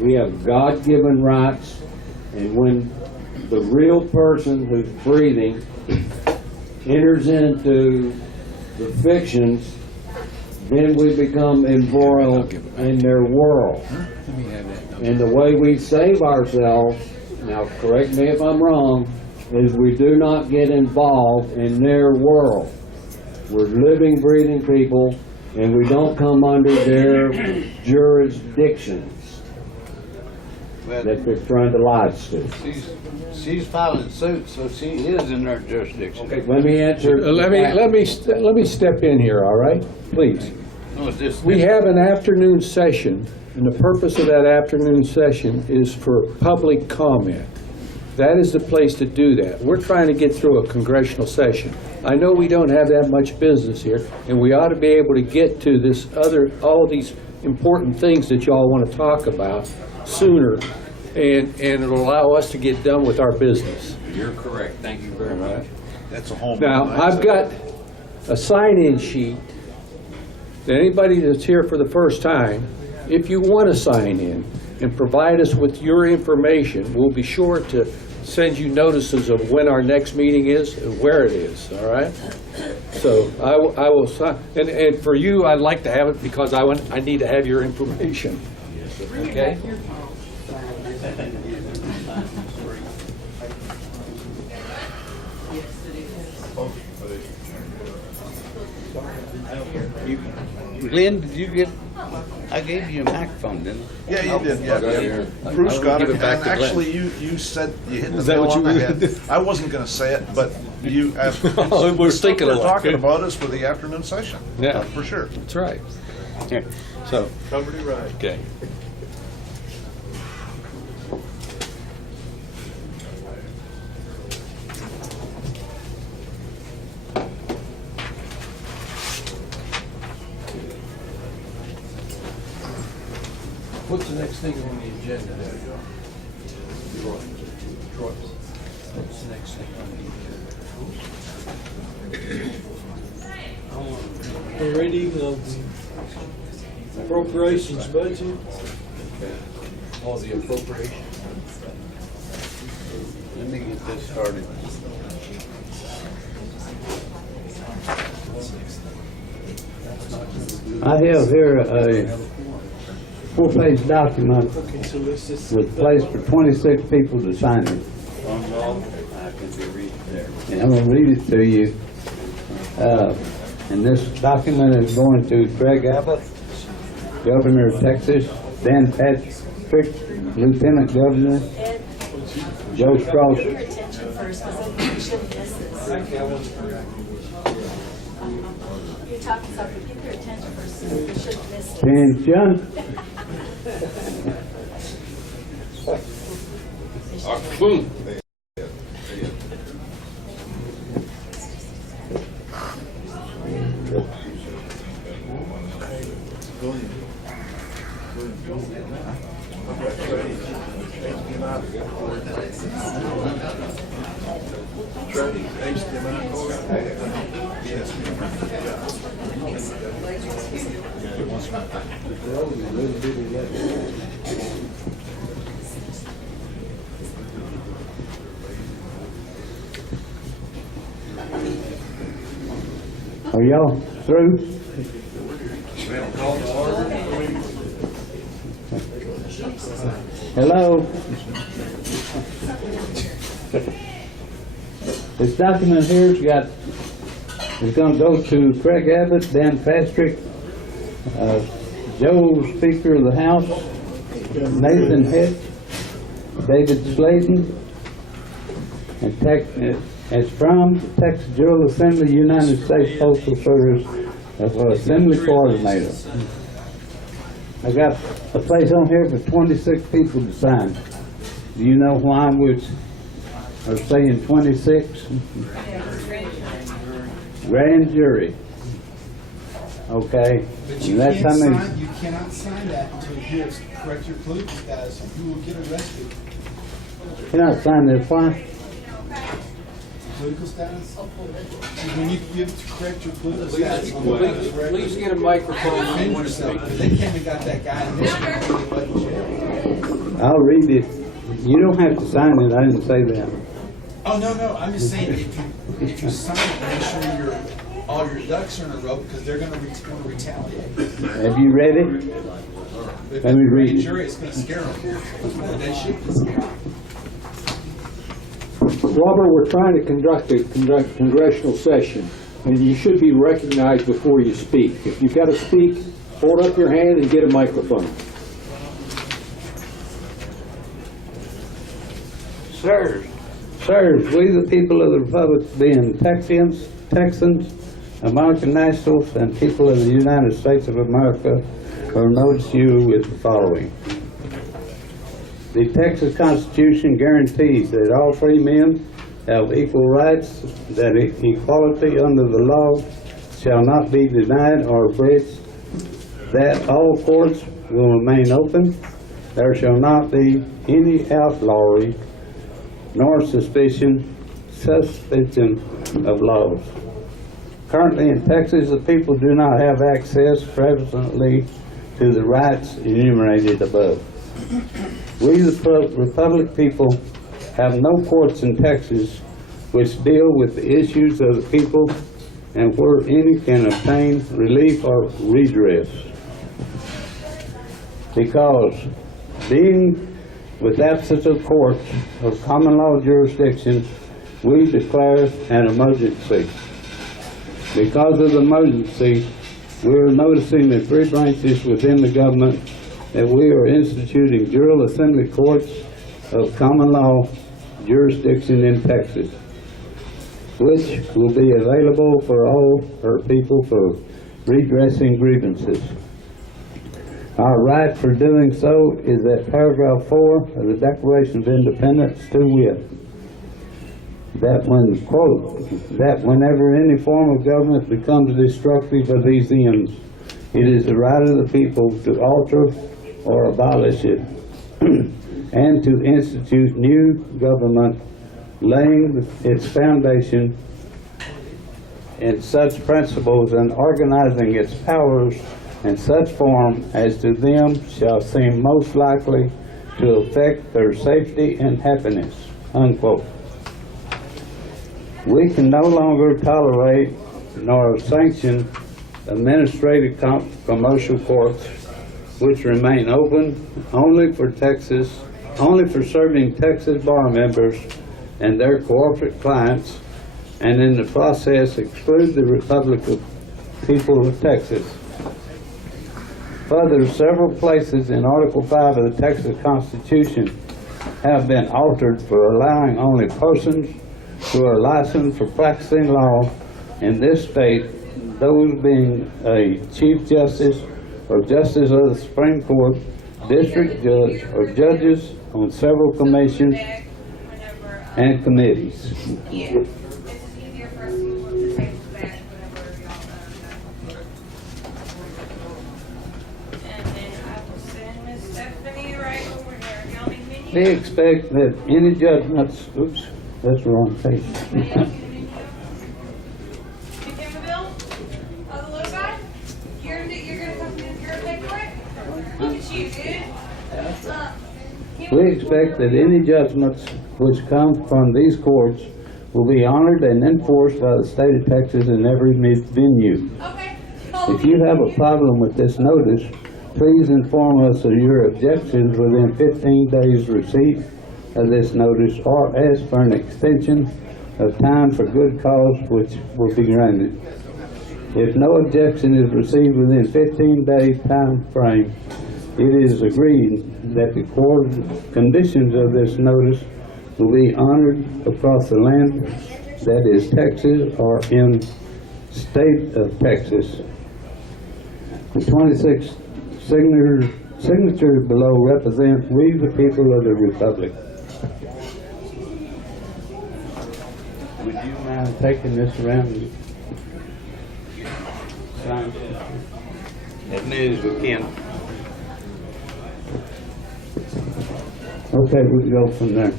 We have God-given rights, and when the real person who's breathing enters into the fictions, then we become embroiled in their world. And the way we save ourselves, now correct me if I'm wrong, is we do not get involved in their world. We're living, breathing people, and we don't come under their jurisdictions. that they're trying to lies to. She's filing suit, so she is in their jurisdiction. Okay, let me answer. Let me step in here, all right? Please. No, it's just. We have an afternoon session, and the purpose of that afternoon session is for public comment. That is the place to do that. We're trying to get through a congressional session. I know we don't have that much business here, and we ought to be able to get to this all these important things that y'all want to talk about sooner, and it'll allow us to get done with our business. You're correct. Thank you very much. That's a whole. Now, I've got a sign-in sheet that anybody that's here for the first time, if you want to sign in and provide us with your information, we'll be sure to send you notices of when our next meeting is and where it is, all right? So I will sign, and for you, I'd like to have it because I need to have your information. Okay? Glenn, did you get, I gave you a microphone, didn't I? Yeah, you did, yeah. Bruce got it, and actually, you said, you hit the Is that nail what on the you head. did? I wasn't gonna say it, but you, We're thinking we're alike. talking about us for the afternoon session. Yeah. For sure. That's right. So, Covered it right. okay. What's the next thing on the agenda there, Joe? Troy, what's the next thing on the agenda? The reading of the appropriations budget. All the appropriation. Let me get this started. I have here a 4-page document Okay, so let's just. with place for 26 people to sign it. I can be reading there. And I'm gonna read it to you. And this document is going to Craig Abbott, Governor of Texas, Dan Patrick, Lieutenant Governor, Joe Strauss, Your attention first, because you shouldn't miss this. You're talking something, get their attention first, you shouldn't miss this. Pension, Boom. are y'all through? Hello? This document here's got, it's gonna go to Craig Abbott, Dan Patrick, Joe, Speaker of the House, Nathan Heck, David Slayton, and it's from the Texas General Assembly, United States Postal Service, as an Assembly Coordinator. I got a place on here for 26 people to sign. Do you know why we are saying 26? Grand jury. Okay. But And you that's how can't many. sign, you cannot sign that until you give correct your political status, or you will get arrested. Can I sign this? Why? Political status? So when you give to correct your political status on the letters record. Please get a microphone. Defend yourself. They came and got that guy in Michigan before they let him jail. I'll read it. You don't have to sign it. I didn't say that. Oh, no, I'm just saying, if you sign it, make sure all your ducks are in a row, because they're gonna retaliate. Have you read it? If Let me it's a read grand it. jury, it's gonna scare them. They should be scared. Robert, we're trying to conduct a congressional session, and you should be recognized before you speak. If you've got to speak, hold up your hand and get a microphone. Sirs, we the people of the Republic, being Texans, American nationals, and people of the United States of America, will notice you with the following. The Texas Constitution guarantees that all free men have equal rights, that equality under the law shall not be denied or abridged, that all courts will remain open, there shall not be any outlawry nor suspicion of laws. Currently in Texas, the people do not have access presently to the rights enumerated above. We, the Republic people, have no courts in Texas which deal with the issues of the people and where any can obtain relief or redress. Because being with absence of courts of common law jurisdiction, we declare an emergency. Because of the emergency, we are noticing in 3 branches within the government that we are instituting General Assembly courts of common law jurisdiction in Texas, which will be available for all our people for redressing grievances. Our right for doing so is at paragraph 4 of the Declaration of Independence, to wit, that when, quote, that whenever any form of government becomes destructive of these ends, it is the right of the people to alter or abolish it, and to institute new government, laying its foundation in such principles and organizing its powers in such form as to them shall seem most likely to affect their safety and happiness, unquote. We can no longer tolerate nor sanction administrative commercial courts which remain open only for serving Texas bar members and their corporate clients, and in the process exclude the Republic of People of Texas. Further, several places in Article 5 of the Texas Constitution have been altered for allowing only persons who are licensed for practicing law in this state, those being a Chief Justice or Justice of the Supreme Court, District Judge, or judges on several commissions and committees. They expect that any judgments, oops, that's the wrong page. We expect that any judgments which come from these courts will be honored and enforced by the state of Texas in every venue. If you have a problem with this notice, please inform us of your objections within 15 days receipt of this notice, or ask for an extension of time for good cause, which will be granted. If no objection is received within 15-day time frame, it is agreed that the conditions of this notice will be honored across the land that is Texas or in state of Texas. The 26 signatures below represent we the people of the Republic. Would you mind taking this around and sign as many as we can? Okay, we can go from there.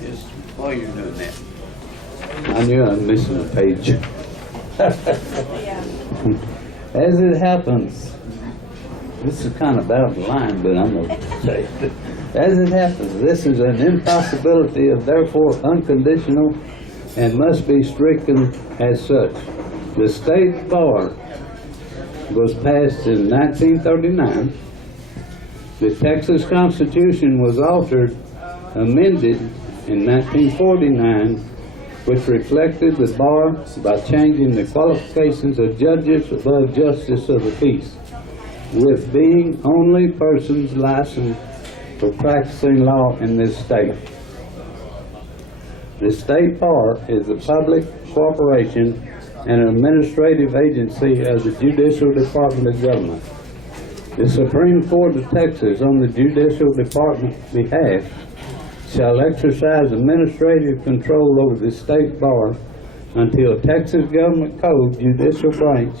Just while you're doing that. I knew I'm missing a page. As it happens, this is kind of out of line, but I'm going to say it. As it happens, this is an impossibility and therefore unconditional and must be stricken as such. The state bar was passed in 1939. The Texas Constitution was amended in 1949, which reflected the bar by changing the qualifications of judges above justice of the peace, with being only persons licensed for practicing law in this state. The state bar is a public corporation and an administrative agency of the Judicial Department of Government. The Supreme Court of Texas, on the Judicial Department's behalf, shall exercise administrative control over the state bar until Texas Government Code Judicial Branch,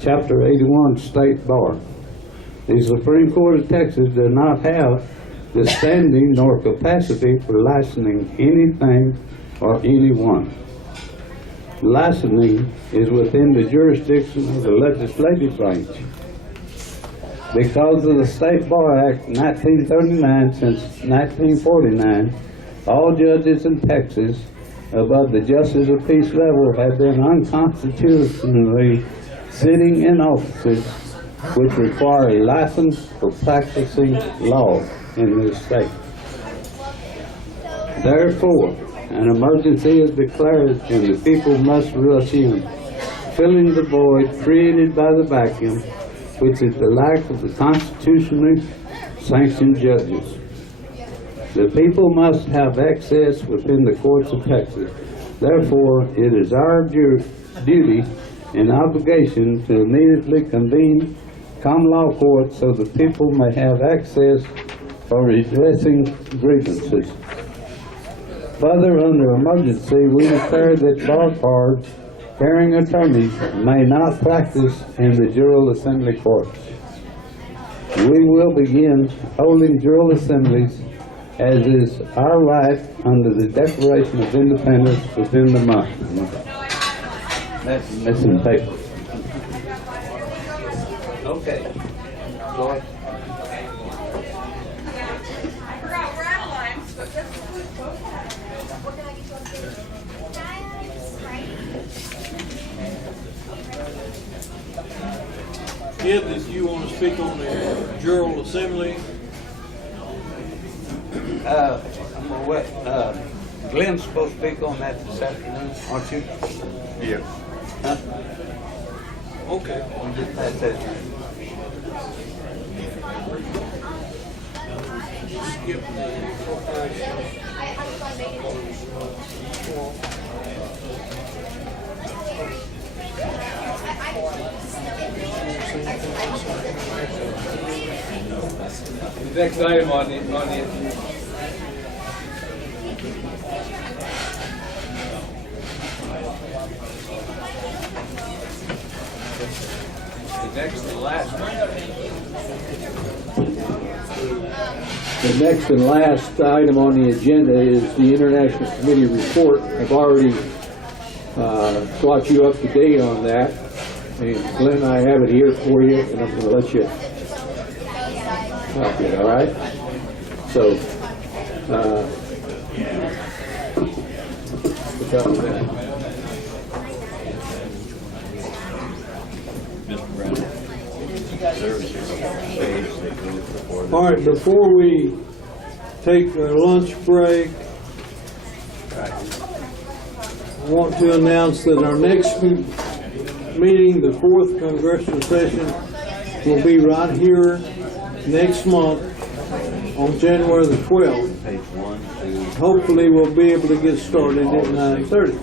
Chapter 81, State Bar. The Supreme Court of Texas does not have the standing nor capacity for licensing anything or anyone. Licensing is within the jurisdiction of the legislative branch. Because of the State Bar Act 1939, since 1949, all judges in Texas above the justice of peace level have been unconstitutionally sitting in offices which require a license for practicing law in this state. Therefore, an emergency is declared and the people must rush in, filling the void created by the vacuum, which is the lack of the constitutionally sanctioned judges. The people must have access within the courts of Texas. Therefore, it is our duty and obligation to immediately convene common law courts so the people may have access for redressing grievances. Further, under emergency, we declare that bar card carrying attorneys may not practice in the General Assembly courts. We will begin holding General Assemblies as is our right under the Declaration of Independence within the month. That's missing paper. Okay. Go ahead. Ed, if you want to speak on the General Assembly? I'm gonna wait. Glenn's supposed to speak on that this afternoon, aren't you? Yeah. Huh? Okay. That's it. Skip the corporation. The next item on the The next and last item on the agenda is the International Committee report. I've already brought you up to date on that. And Glenn, I have it here for you, and I'm going to let you copy it, all right? So, without that. All right, before we take our lunch break, I want to announce that our next meeting, the 4th Congressional Session, will be right here next month on January the 12th. Hopefully we'll be able to get started at 9:30.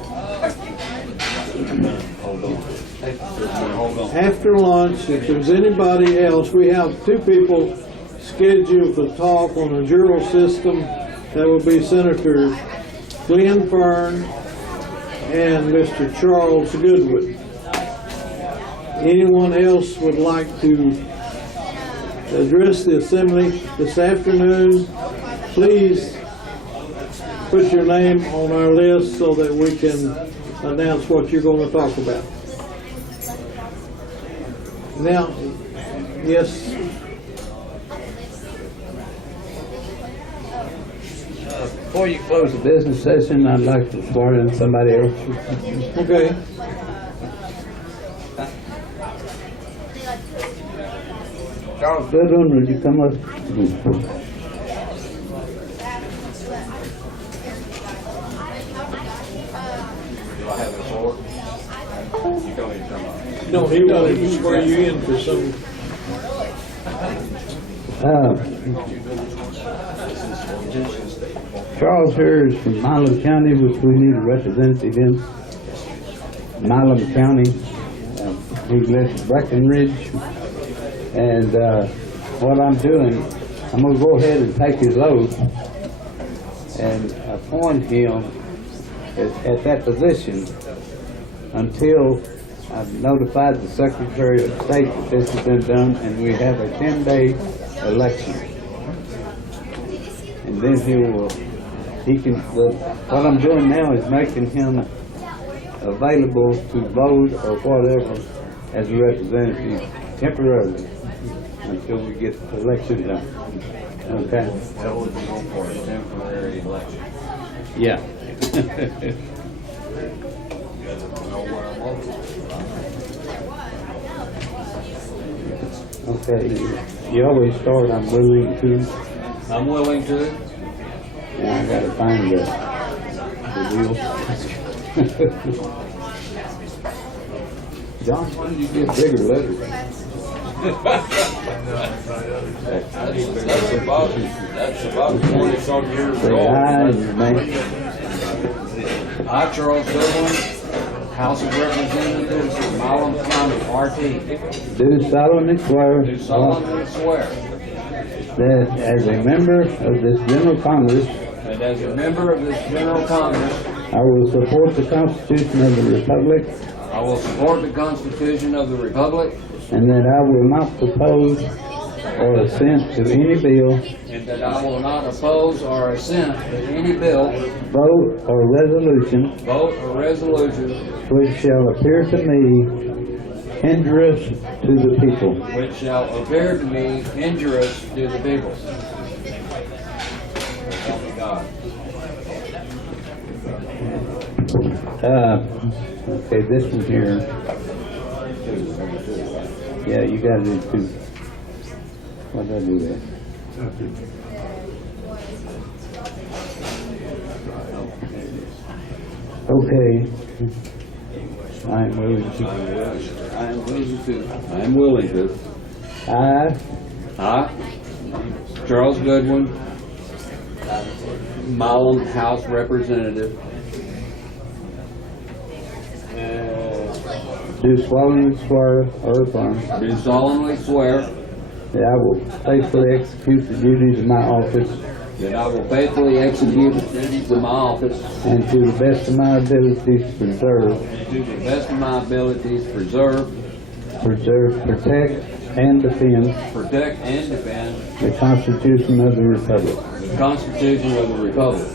After lunch, if there's anybody else, we have 2 people scheduled to talk on the jural system. That will be Senator Glenn Fern and Mr. Charles Goodwood. Anyone else would like to address the Assembly this afternoon, please put your name on our list so that we can announce what you're going to talk about. Now, yes. Before you close the business session, I'd like to swear in somebody else. Charles Goodwin, would you come up? No, he wanted to swear you in for some. Charles here is from Milam County, which we need a representative in. Milam County, he lives in Breckenridge. And what I'm doing, I'm going to go ahead and take his oath and appoint him at that position until I've notified the Secretary of State that this has been done, and we have a 10-day election. And then what I'm doing now is making him available to vote or whatever as a representative temporarily until we get the election done. Okay? Eligible for a temporary election. Yeah. Okay, you always start, I'm willing to. I'm willing to. And I gotta find the deal. John, why did you get bigger letters? That's about 20-some years Say old. aye and your name. I, Charles Goodwin, House of Representatives, Milam County, RT. Do solemnly swear. Do solemnly swear That as a member of this General Congress, that as a member of this General Congress, I will support the Constitution of the Republic, I will support the Constitution of the Republic, and that I will not propose or assent to any bill, and that I will not oppose or assent to any bill, vote, or resolution which shall appear to me injurious to the people. which shall appear to me injurious to the people. So help me God. Okay, this one here. Yeah, you gotta do two. Why did I do that? Okay. I am willing to. I am willing to. I, Charles Goodwin, Milam House Representative, Do solemnly swear or affirm do solemnly swear that I will faithfully execute the duties of my office that I will faithfully execute the duties of my office and to the best of my abilities preserve, to the best of my abilities protect, and defend the Constitution of the Republic. the Constitution of the Republic.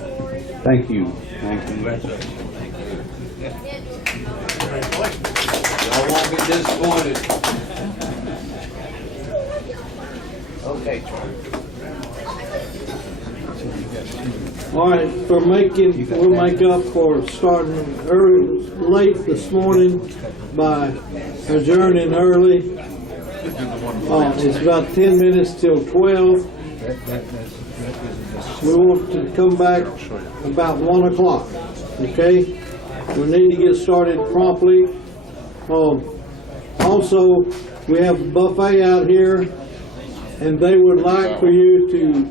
Thank you. And congratulations. Y'all won't be disappointed. Okay. All right, we'll make up for starting late this morning by adjourning early. It's about 10 minutes till 12. We want to come back about 1 o'clock, okay? We need to get started promptly. Also, we have a buffet out here, and they would like for you to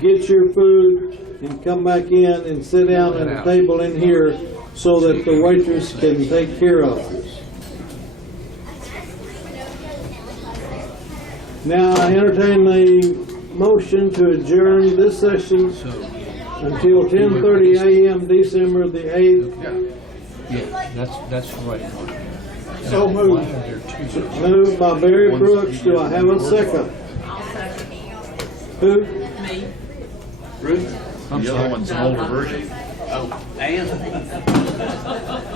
get your food and come back in and sit down at a table in here so that the waitress can take care of us. Now, I entertain the motion to adjourn this session until 10:30 a.m. December the 8th. Yeah, that's right. So moved. Moved by Barry Brooks. Do I have a second? I'll second. Who? Me. Ruth? The other one's an older version.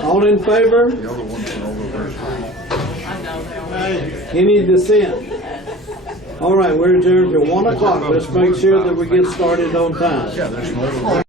All in favor? The other one's an older version. I know they're Any dissent? All right, we're adjourned till 1 o'clock. Let's make sure that we get started on time. Yeah, there's an older version.